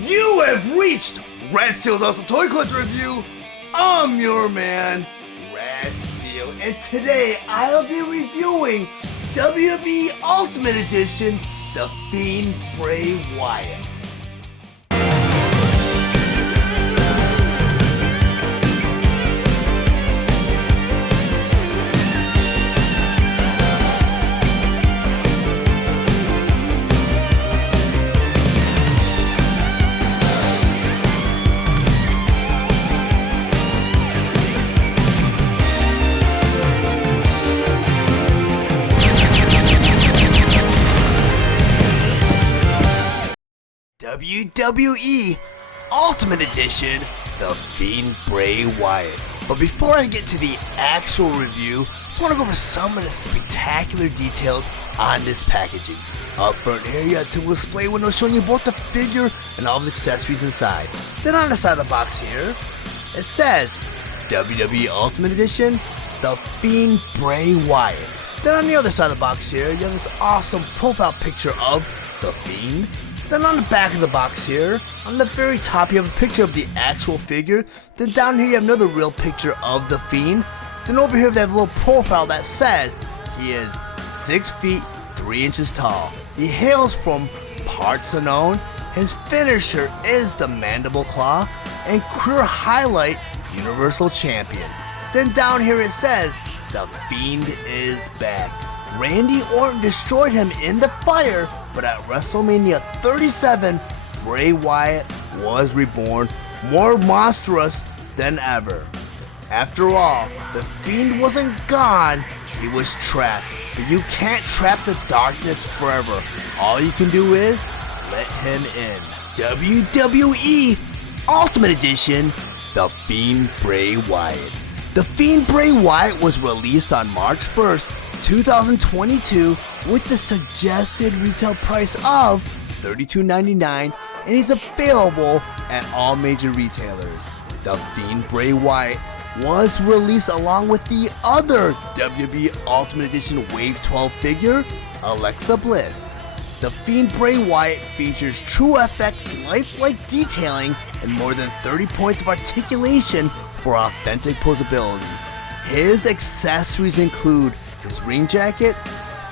You have reached Red Steel's Awesome Toy Collector Review. I'm your man, Red Steel, and today I'll be reviewing WWE Ultimate Edition, The Fiend Bray Wyatt. WWE Ultimate Edition, The Fiend Bray Wyatt. But before I get to the actual review, I just want to go over some of the spectacular details on this packaging. Up front here, you have a display window showing you both the figure and all the accessories inside. Then on the side of the box here, it says WWE Ultimate Edition, The Fiend Bray Wyatt. Then on the other side of the box here, you have this awesome profile picture of The Fiend. Then on the back of the box here, on the very top you have a picture of the actual figure. Then down here you have another real picture of the Fiend. Then over here they have a little profile that says he is 6 feet 3 inches tall. He hails from parts unknown. His finisher is the Mandible Claw and career highlight Universal Champion. Then down here it says the Fiend is back. Randy Orton destroyed him in the fire, but at WrestleMania 37, Bray Wyatt was reborn, more monstrous than ever. After all, the Fiend wasn't gone, he was trapped. But you can't trap the darkness forever. All you can do is let him in. WWE Ultimate Edition, The Fiend Bray Wyatt. The Fiend Bray Wyatt was released on March 1st, 2022 with the suggested retail price of $32.99, and he's available at all major retailers. The Fiend Bray Wyatt was released along with the other WWE Ultimate Edition Wave 12 figure, Alexa Bliss. The Fiend Bray Wyatt features true FX lifelike detailing and more than 30 points of articulation for authentic posability. His accessories include his ring jacket,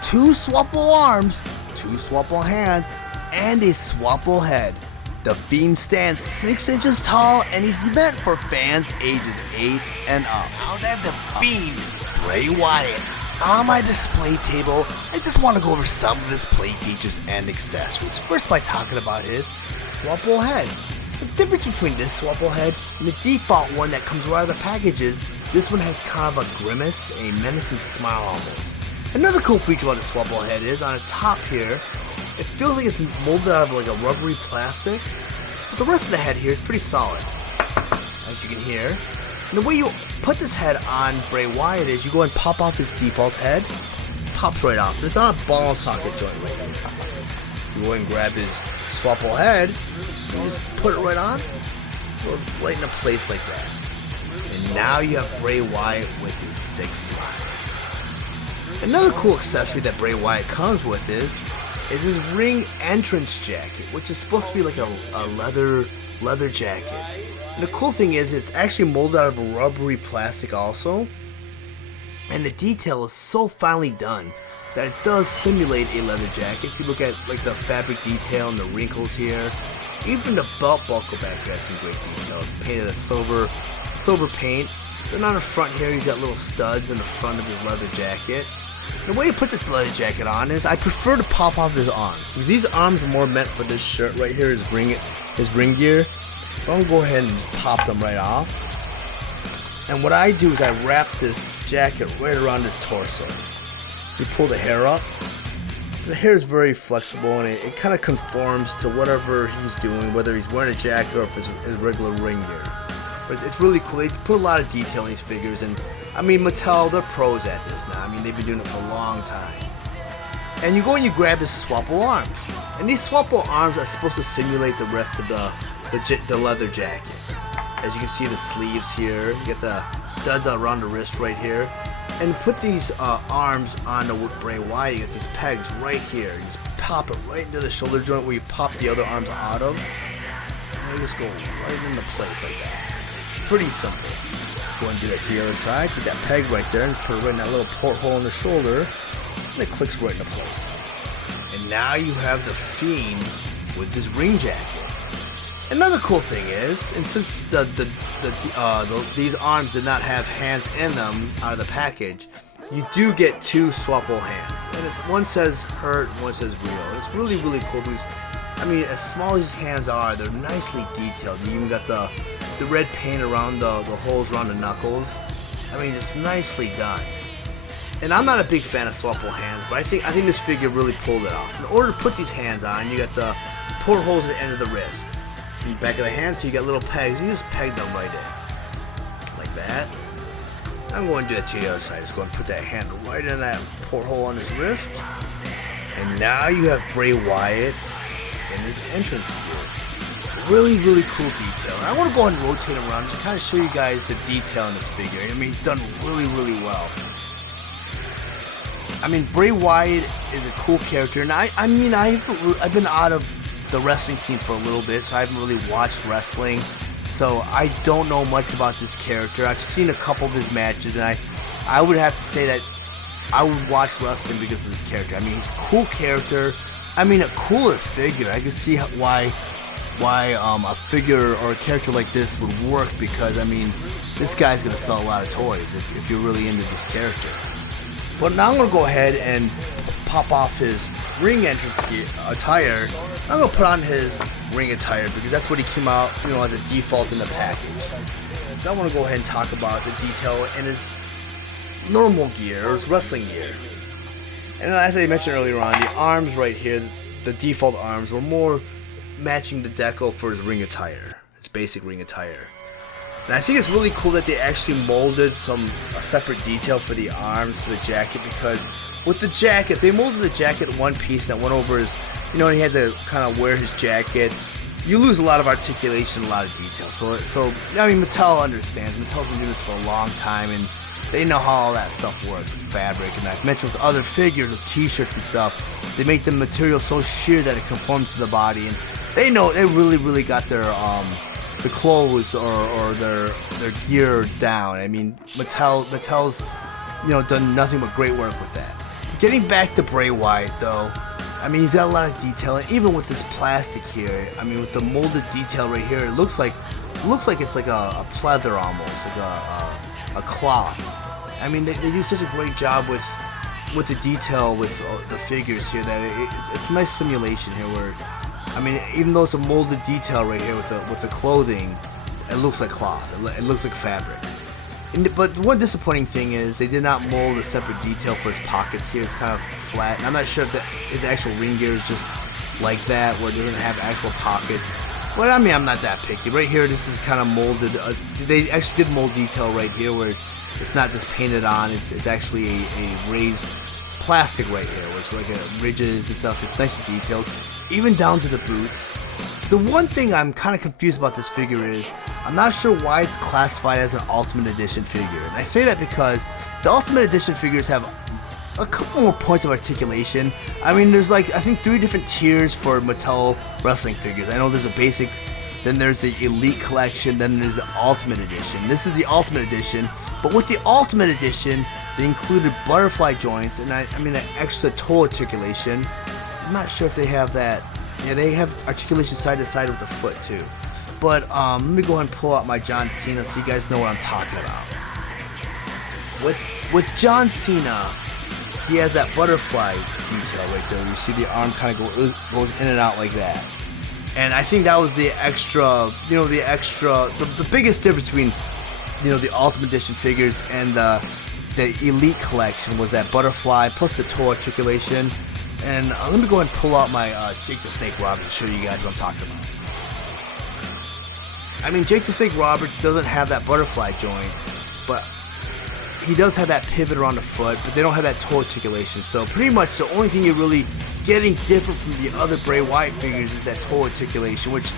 2 swappable arms, 2 swappable hands, and a swappable head. The Fiend stands 6 inches tall and he's meant for fans ages 8 and up. Now that I have the Fiend Bray Wyatt on my display table, I just want to go over some of his play features and accessories. First by talking about his swappable head. The difference between this swappable head and the default one that comes right out of the package is this one has kind of a grimace, a menacing smile almost. Another cool feature about the swappable head is on the top here, it feels like it's molded out of like a rubbery plastic, but the rest of the head here is pretty solid, as you can hear. And the way you put this head on Bray Wyatt is you go and pop off his default head, pops right off. There's not a ball socket joint right there. You go and grab his swappable head, and just put it right on, goes right into place like that. And now you have Bray Wyatt with his 6 slides. Another cool accessory that Bray Wyatt comes with is his ring entrance jacket, which is supposed to be like a leather jacket. And the cool thing is it's actually molded out of a rubbery plastic also. And the detail is so finely done that it does simulate a leather jacket. If you look at like the fabric detail and the wrinkles here, even the belt buckle back here has some great details. Painted a silver paint. Then on the front here, he's got little studs in the front of his leather jacket. The way to put this leather jacket on is I prefer to pop off his arms, because these arms are more meant for this shirt right here, his ring gear. So I'm gonna go ahead and just pop them right off. And what I do is I wrap this jacket right around his torso. You pull the hair up. The hair is very flexible and it kind of conforms to whatever he's doing, whether he's wearing a jacket or if it's his regular ring gear. But it's really cool. They put a lot of detail in these figures, and I mean Mattel, they're pros at this now. I mean they've been doing it for a long time. And you go and you grab his swappable arms, and these swappable arms are supposed to simulate the rest of the leather jacket. As you can see, the sleeves here, you get the studs around the wrist right here. And put these arms on the Bray Wyatt, you get these pegs right here. You just pop it right into the shoulder joint where you pop the other arms out of. And they just go right into place like that. Pretty simple. Go and do that to the other side. Take that peg right there and put it right in that little porthole in the shoulder. And it clicks right into place. And now you have the Fiend with this ring jacket. Another cool thing is, and since these arms did not have hands in them out of the package, you do get two swappable hands. And one says hurt, one says real. And it's really, really cool because, I mean, as small as these hands are, they're nicely detailed. You even got the red paint around the holes around the knuckles. I mean, just nicely done. And I'm not a big fan of swappable hands, but I think this figure really pulled it off. In order to put these hands on, you got the portholes at the end of the wrist. In the back of the hand, so you got little pegs. You just peg them right in. Like that. I'm going to do that to the other side. Just go and put that hand right in that porthole on his wrist. And now you have Bray Wyatt in his entrance gear. Really, really cool detail. And I want to go ahead and rotate him around to kind of show you guys the detail in this figure. I mean, he's done really, really well. I mean, Bray Wyatt is a cool character, and I've been out of the wrestling scene for a little bit, so I haven't really watched wrestling. So I don't know much about this character. I've seen a couple of his matches, and I would have to say that I would watch wrestling because of this character. I mean, he's a cool character. I mean, a cooler figure. I can see why a figure or a character like this would work, because, I mean, this guy's going to sell a lot of toys if you're really into this character. But now I'm going to go ahead and pop off his ring entrance attire. I'm going to put on his ring attire because that's what he came out, as a default in the package. So I want to go ahead and talk about the detail in his normal gear, or his wrestling gear. And as I mentioned earlier on, the arms right here, the default arms, were more matching the deco for his ring attire, his basic ring attire. And I think it's really cool that they actually molded a separate detail for the arms, for the jacket, because with the jacket, if they molded the jacket in one piece that went over his, and he had to kind of wear his jacket, you lose a lot of articulation, a lot of detail. So I mean, Mattel understands. Mattel's been doing this for a long time, and they know how all that stuff works, fabric, and I've mentioned with other figures, with t-shirts and stuff, they make the material so sheer that it conforms to the body, and they know they really got their the clothes or their gear down. I mean, Mattel's done nothing but great work with that. Getting back to Bray Wyatt though, I mean, he's got a lot of detail, and even with this plastic here, I mean, with the molded detail right here, it looks like it's like a pleather almost, like a cloth. I mean, they do such a great job with the detail with the figures here that it's a nice simulation here where, I mean, even though it's a molded detail right here with the clothing, it looks like cloth. It looks like fabric. But one disappointing thing is they did not mold a separate detail for his pockets here. It's kind of flat. And I'm not sure if his actual ring gear is just like that, where it doesn't have actual pockets. But I mean, I'm not that picky. Right here, this is kind of molded. They actually did mold detail right here, where it's not just painted on. It's actually a raised plastic right here, where it's like ridges and stuff. It's nice and detailed, even down to the boots. The one thing I'm kind of confused about this figure is I'm not sure why it's classified as an Ultimate Edition figure. And I say that because the Ultimate Edition figures have a couple more points of articulation. I mean, there's I think 3 different tiers for Mattel wrestling figures. I know there's a basic, then there's the Elite Collection, then there's the Ultimate Edition. This is the Ultimate Edition, but with the Ultimate Edition, they included butterfly joints and I mean that extra toe articulation. I'm not sure if they have that. Yeah, they have articulation side to side with the foot too. But let me go ahead and pull out my John Cena so you guys know what I'm talking about. With John Cena, he has that butterfly detail right there. You see the arm kind of goes in and out like that. And I think that was the extra, the biggest difference between, the Ultimate Edition figures and the Elite Collection was that butterfly plus the toe articulation. And let me go ahead and pull out my Jake the Snake Roberts to show you guys what I'm talking about. I mean, Jake the Snake Roberts doesn't have that butterfly joint, but he does have that pivot around the foot, but they don't have that toe articulation. So pretty much the only thing you're really getting different from the other Bray Wyatt figures is that toe articulation, which,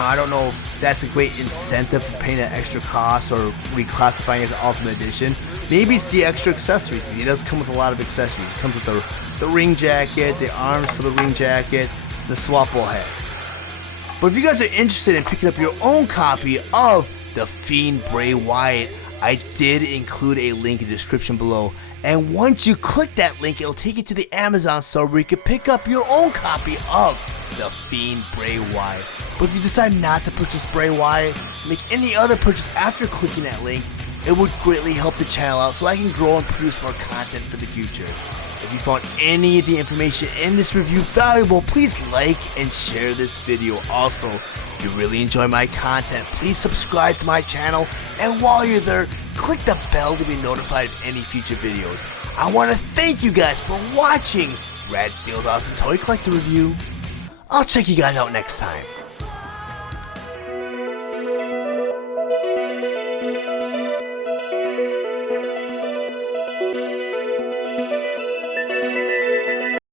I don't know if that's a great incentive for paying that extra cost or reclassifying as an Ultimate Edition. Maybe it's the extra accessories. He does come with a lot of accessories. It comes with the ring jacket, the arms for the ring jacket, the swappable head. But if you guys are interested in picking up your own copy of the Fiend Bray Wyatt, I did include a link in the description below. And once you click that link, it'll take you to the Amazon store where you can pick up your own copy of the Fiend Bray Wyatt. But if you decide not to purchase Bray Wyatt, make any other purchase after clicking that link, it would greatly help the channel out so I can grow and produce more content for the future. If you found any of the information in this review valuable, please like and share this video. Also, if you really enjoy my content, please subscribe to my channel, and while you're there, click the bell to be notified of any future videos. I want to thank you guys for watching Rad Steel's Awesome Toy Collector Review. I'll check you guys out next time.